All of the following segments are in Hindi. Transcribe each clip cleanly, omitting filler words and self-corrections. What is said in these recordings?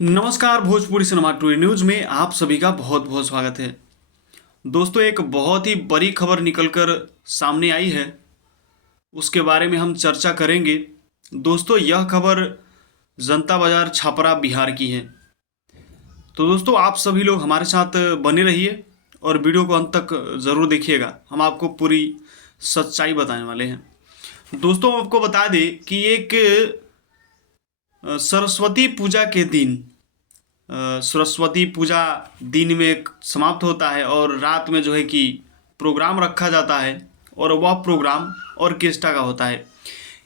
नमस्कार। भोजपुरी सिनेमा टुडे न्यूज में आप सभी का बहुत बहुत स्वागत है। दोस्तों, एक बहुत ही बड़ी खबर निकलकर सामने आई है, उसके बारे में हम चर्चा करेंगे। दोस्तों, यह खबर जनता बाजार छपरा बिहार की है। तो दोस्तों, आप सभी लोग हमारे साथ बने रहिए और वीडियो को अंत तक ज़रूर देखिएगा। हम आपको पूरी सच्चाई बताने वाले हैं। दोस्तों, आपको बता दें कि एक सरस्वती पूजा के दिन सरस्वती पूजा दिन में समाप्त होता है और रात में जो है कि प्रोग्राम रखा जाता है और वह प्रोग्राम ऑर्केस्ट्रा का होता है।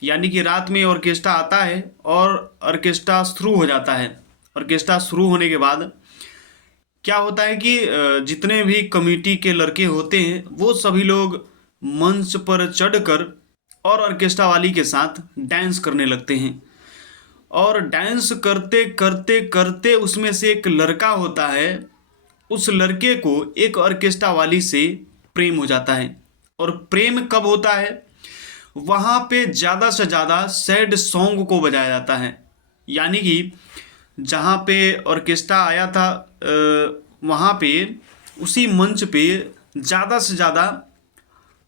यानी कि रात में ऑर्केस्ट्रा आता है और ऑर्केस्ट्रा शुरू हो जाता है। ऑर्केस्ट्रा शुरू होने के बाद क्या होता है कि जितने भी कमेटी के लड़के होते हैं वो सभी लोग मंच पर चढ़कर और ऑर्केस्ट्रा वाली के साथ डांस करने लगते हैं। और डांस करते करते करते उसमें से एक लड़का होता है, उस लड़के को एक ऑर्केस्ट्रा वाली से प्रेम हो जाता है। और प्रेम कब होता है? वहाँ पे ज़्यादा से ज़्यादा सैड सॉन्ग को बजाया जाता है। यानी कि जहाँ पे ऑर्केस्ट्रा आया था वहाँ पे उसी मंच पे ज़्यादा से ज़्यादा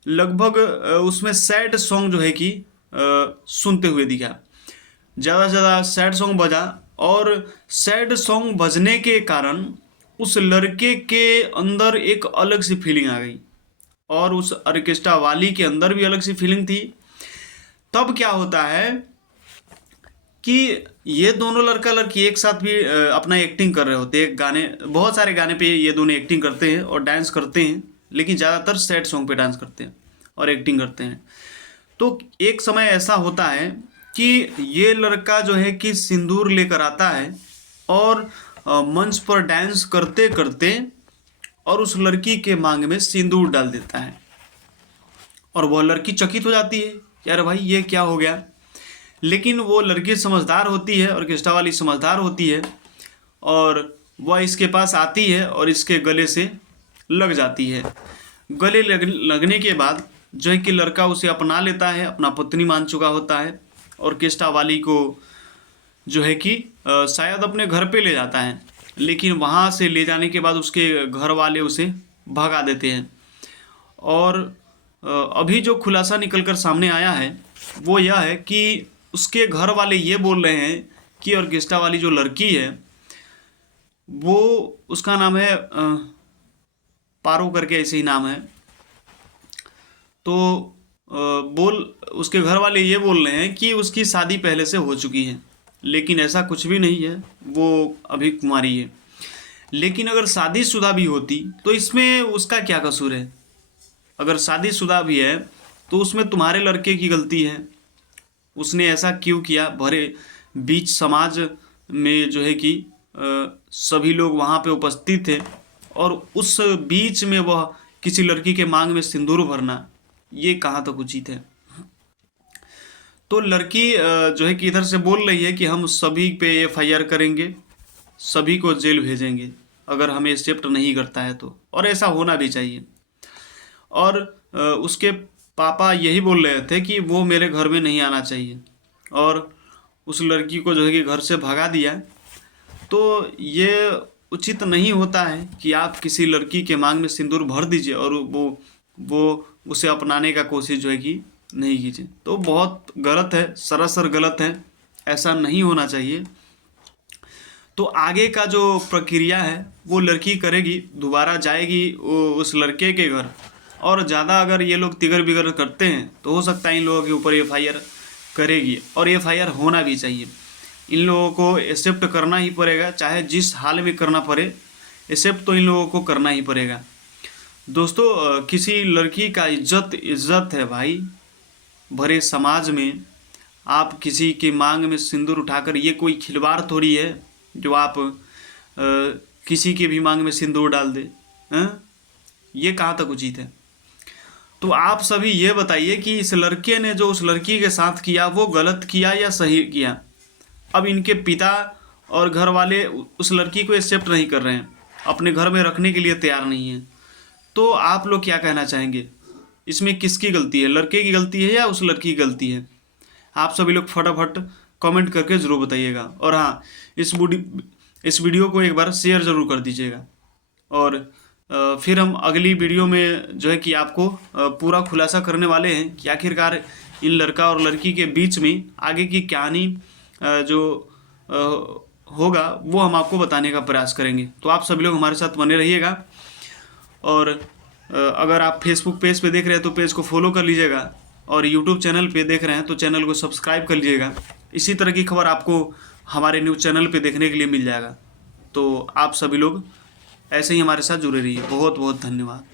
लगभग उसमें सैड सॉन्ग जो है कि सुनते हुए दिखा। ज़्यादा से ज़्यादा सैड सॉन्ग बजा और सैड सॉन्ग बजने के कारण उस लड़के के अंदर एक अलग सी फीलिंग आ गई और उस ऑर्केस्ट्रा वाली के अंदर भी अलग सी फीलिंग थी। तब क्या होता है कि ये दोनों लड़का लड़की एक साथ भी अपना एक्टिंग कर रहे होते हैं। गाने, बहुत सारे गाने पे ये दोनों एक्टिंग करते हैं और डांस करते हैं, लेकिन ज़्यादातर सैड सॉन्ग पे डांस करते हैं और एक्टिंग करते हैं। तो एक समय ऐसा होता है कि ये लड़का जो है कि सिंदूर लेकर आता है और मंच पर डांस करते करते और उस लड़की के मांग में सिंदूर डाल देता है। और वह लड़की चकित हो जाती है, यार भाई ये क्या हो गया। लेकिन वो लड़की समझदार होती है, ऑर्केस्ट्रा वाली समझदार होती है और वह इसके पास आती है और इसके गले से लग जाती है। गले लगने के बाद जो है कि लड़का उसे अपना लेता है, अपना पत्नी मान चुका होता है। ऑर्केस्ट्रा वाली को जो है कि शायद अपने घर पे ले जाता है, लेकिन वहाँ से ले जाने के बाद उसके घर वाले उसे भगा देते हैं। और अभी जो खुलासा निकलकर सामने आया है वो यह है कि उसके घर वाले ये बोल रहे हैं कि ऑर्केस्ट्रा वाली जो लड़की है वो, उसका नाम है पारो करके ऐसे ही नाम है। तो बोल उसके घर वाले ये बोल रहे हैं कि उसकी शादी पहले से हो चुकी है, लेकिन ऐसा कुछ भी नहीं है, वो अभी कुंवारी है। लेकिन अगर शादीशुदा भी होती तो इसमें उसका क्या कसूर है? अगर शादीशुदा भी है तो उसमें तुम्हारे लड़के की गलती है। उसने ऐसा क्यों किया? भरे बीच समाज में जो है कि सभी लोग वहाँ पे उपस्थित थे और उस बीच में वह किसी लड़की के मांग में सिंदूर भरना, ये कहाँ तक उचित है? तो लड़की जो है कि इधर से बोल रही है कि हम सभी पे एफआईआर करेंगे, सभी को जेल भेजेंगे अगर हमें एक्सेप्ट नहीं करता है तो, और ऐसा होना भी चाहिए। और उसके पापा यही बोल रहे थे कि वो मेरे घर में नहीं आना चाहिए और उस लड़की को जो है कि घर से भगा दिया। तो ये उचित नहीं होता है कि आप किसी लड़की के मांग में सिंदूर भर दीजिए और वो उसे अपनाने का कोशिश जो है कि नहीं कीजिए। तो बहुत गलत है, सरासर गलत है, ऐसा नहीं होना चाहिए। तो आगे का जो प्रक्रिया है वो लड़की करेगी, दोबारा जाएगी उस लड़के के घर। और ज़्यादा अगर ये लोग तिगर बिगर करते हैं तो हो सकता है इन लोगों के ऊपर एफआईआर करेगी, और एफआईआर होना भी चाहिए। इन लोगों को एक्सेप्ट करना ही पड़ेगा, चाहे जिस हाल में करना पड़े, एक्सेप्ट तो इन लोगों को करना ही पड़ेगा। दोस्तों, किसी लड़की का इज्जत है भाई। भरे समाज में आप किसी की मांग में सिंदूर उठाकर, ये कोई खिलवाड़ थोड़ी है जो आप किसी के भी मांग में सिंदूर डाल दे। ये कहाँ तक उचित है? तो आप सभी ये बताइए कि इस लड़के ने जो उस लड़की के साथ किया वो गलत किया या सही किया? अब इनके पिता और घर वाले उस लड़की को एक्सेप्ट नहीं कर रहे हैं, अपने घर में रखने के लिए तैयार नहीं है। तो आप लोग क्या कहना चाहेंगे? इसमें किसकी गलती है? लड़के की गलती है या उस लड़की की गलती है? आप सभी लोग फटाफट कमेंट करके ज़रूर बताइएगा। और हाँ, इस वीडियो को एक बार शेयर ज़रूर कर दीजिएगा। और फिर हम अगली वीडियो में जो है कि आपको पूरा खुलासा करने वाले हैं कि आखिरकार इन लड़का और लड़की के बीच में आगे की कहानी जो होगा वो हम आपको बताने का प्रयास करेंगे। तो आप सभी लोग हमारे साथ बने रहिएगा। और अगर आप फेसबुक पेज पे देख रहे हैं तो पेज को फॉलो कर लीजिएगा, और यूट्यूब चैनल पे देख रहे हैं तो चैनल को सब्सक्राइब कर लीजिएगा। इसी तरह की खबर आपको हमारे न्यूज़ चैनल पे देखने के लिए मिल जाएगा। तो आप सभी लोग ऐसे ही हमारे साथ जुड़े रहिए। बहुत बहुत धन्यवाद।